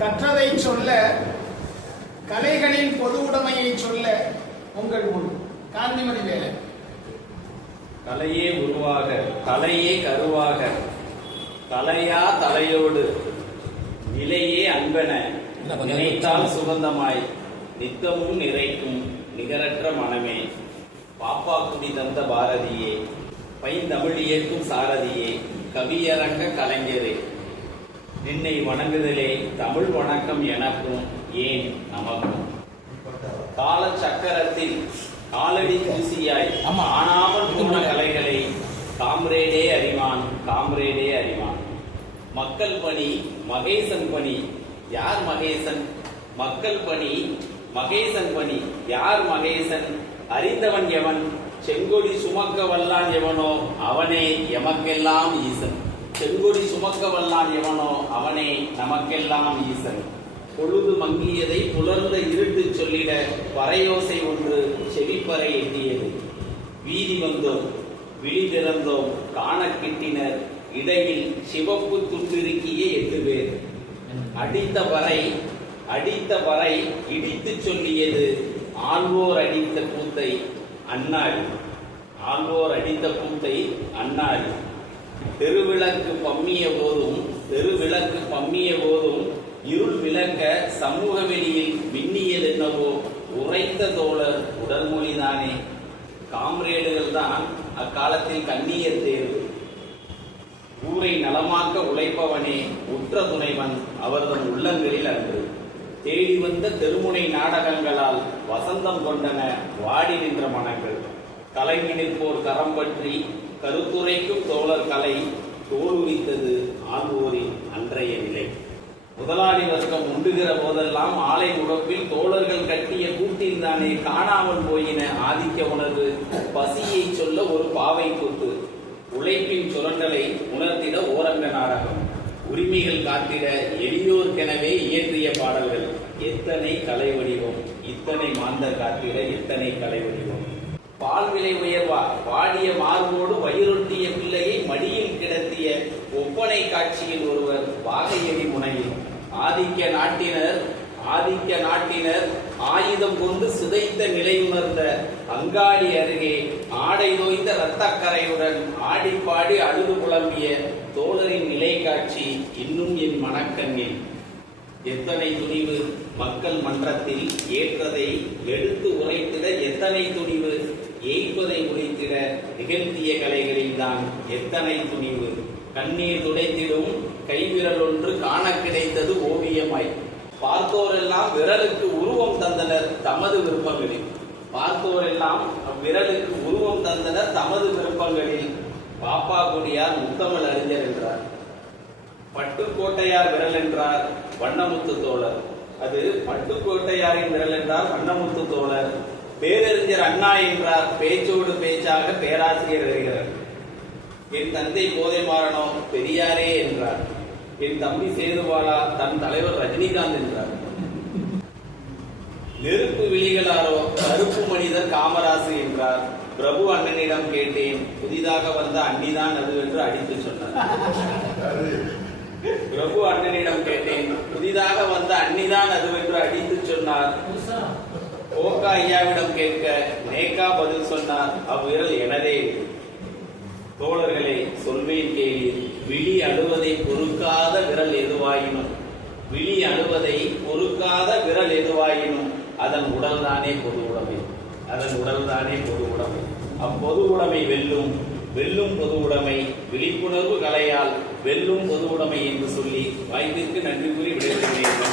கற்றதை சொல்ல, கலைகளின் பொது உடைமையை சொல்ல உங்கள் முன் காந்திமணி வேலை. கலையே உருவாக, தலையே கருவாக, தலையா தலையோடு, நிலையே அன்பென, நினைத்தால் சுகந்தமாய், நித்தமும் நிறைக்கும் நிகரற்ற மனமே, பாப்பாக்குடி தந்த பாரதியே, பைந்தமிழ் இயக்கும் சாரதியே, கவியரங்க கலைஞரே, நின்னை வணங்குதலே தமிழ் வணக்கம் எனக்கும் ஏன் நமக்கும். கால சக்கரத்தில் காலடி தூசியாய் ஆனாமல் போன கலைகளை காம்ரேடே அறிவான், காம்ரேடே அறிவான். மக்கள் பணி மகேசன் பணி, யார் மகேசன்? மக்கள் பணி மகேசன் பணி, யார் மகேசன்? அறிந்தவன் எவன்? செங்கொடி சுமக்க வல்லான் எவனோ அவனே எமக்கெல்லாம் ஈசன். செங்கொடி சுமக்க வல்லான் எவனோ அவனே நமக்கெல்லாம் ஈசன். பொழுது மங்கியதை புலர்ந்த இருட்டு சொல்லிட பறையோசை ஒன்று செவிப்பறை எட்டியது. வீதி வந்தோம், விழி திறந்தோம், காண கிட்டினர் இடையில் சிவப்பு துண்டிருக்கிய 8 பேர். அடித்த வரை இடித்து சொல்லியது ஆழ்வோர் அடித்த பூத்தை அன்னாடி. ஆழ்வோர் அடித்த பூத்தை அன்னாடி. தெருவிளக்கு பம்மிய போதும் இருள் விளக்க சமூக வெளியில் மின்னியதென்னவோ உரைத்த தோழர் உடல்மொழிதானே. காம்ரேடுகள் தான் அக்காலத்தில் கண்ணியர் தேர்வு. ஊரை நலமாக்க உழைப்பவனே உற்ற துணைவன் அவர்தம் உள்ளங்களில் அன்று. தேடி வந்த தெருமுனை நாடகங்களால் வசந்தம் கொண்டன வாடி நின்ற மனங்கள். கலைஞ நிற்போர் கரம் பற்றி கருத்துரைக்கும் தோழர் கலை தோலுரித்தது ஆள்வோரின் அன்றைய நிலை. முதலாளி வர்க்கம் உண்டுகிற போதெல்லாம் ஆலை உடப்பில் தோழர்கள் கட்டிய கூட்டில் தானே காணாமல் போயின ஆதிக்க உணர்வு. பசியை சொல்ல ஒரு பாவை கூத்து, உழைப்பின் சுரண்டலை உணர்த்திட ஓரங்க நாடகம், உரிமைகள் காத்திட எளியோர்க்கெனவே இயற்றிய பாடல்கள். எத்தனை கலை வடிவம், இத்தனை மாந்தர் காத்திட எத்தனை கலை வடிவம். பால் விலை உயர்வா வாடிய மார்போடு வயிறொட்டிய பிள்ளையை மடியில் கிடத்திய ஒப்பனை காட்சியில் ஒருவர் வாகையடி முனையில். ஆதிக்க நாட்டினர் ஆயுதம் கொண்டு சிதைத்த நிலையுணர்ந்த அங்காடி அருகே ஆடை தோய்ந்த இரத்தக்கரையுடன் ஆடிப்பாடி அழுது புலம்பிய தோழரின் நிலை காட்சி இன்னும் என் மனக்கண்ணில். எத்தனை துணிவு மக்கள் மன்றத்தில் ஏற்றதை எடுத்து உரைத்திட, எத்தனை துணிவு ஏய்ப்பதை உரைத்திட நிகழ்த்திய கலைகளில் தான் எத்தனை துணிவு. கண்ணீர் துடைத்திடும் கைவிரல் ஒன்று காண கிடைத்தது ஓவியமாய். பார்த்தோரெல்லாம் விரலுக்கு உருவம் தந்தனர் தமது விருப்பங்களில். பாப்பா குடியார் முத்தமிழ் அறிஞர் என்றார். பட்டுக்கோட்டையார் விரல் என்றார் வண்ணமுத்து தோழர். அது பட்டுக்கோட்டையாரின் விரல் என்றார் வண்ணமுத்து தோழர். பேரறிஞர் அண்ணா என்றார் பேச்சோடு பேச்சாக பேராசிரியர் வருகிறார். என் தந்தை போதை மாறனோ பெரியாரே என்றார். என் தம்பி சேதுபாலா தன் தலைவர் ரஜினிகாந்த் என்றார். நெருப்பு விழிகளாரோ கருப்பு மனிதர் காமராசு என்றார். பிரபு அண்ணனிடம் கேட்டேன், புதிதாக வந்த அண்ணிதான் அது என்று அடித்து சொன்னார். பிரபு அண்ணனிடம் கேட்டேன், புதிதாக வந்த அண்ணிதான் அதுவென்று அடித்து சொன்னார். ஓகா ஐயாவிடம் கேட்க நேக்கா பதில் சொன்னார், அவ்விரல் எனதே. தோழர்களே சொல்வேன் கேளீர், விழி அழுவதை பொறுக்காத விரல் எதுவாயினும் அதன் உடல்தானே பொது உடைமை. அப்பொது உடைமை வெல்லும் பொது உடைமை. விழிப்புணர்வு கலையால் வெல்லும் பொது உடைமை என்று சொல்லி வாய்ப்பிற்கு நன்றி கூறி விடைபெறுகிறேன்.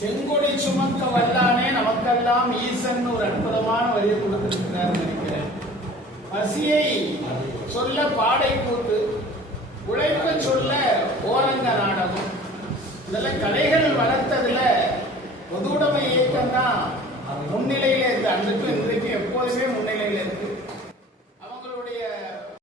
செங்கொடி சுமக்க வல்லானே நமக்கெல்லாம் ஈசன் ஒரு அற்புதமான வரியை கொடுத்திருக்கிறார் நினைக்கிறேன். பசியை சொல்ல பாடை கூத்து, உழைக்க சொல்ல ஓரங்க நாடகம். இதெல்லாம் கலைகள் வளர்த்ததுல பொதுவுடைமை இயக்கம் தான் முன்னிலையில இருக்கு. அன்றைக்கும் இன்றைக்கும் எப்போதுமே முன்னிலையில இருக்கு.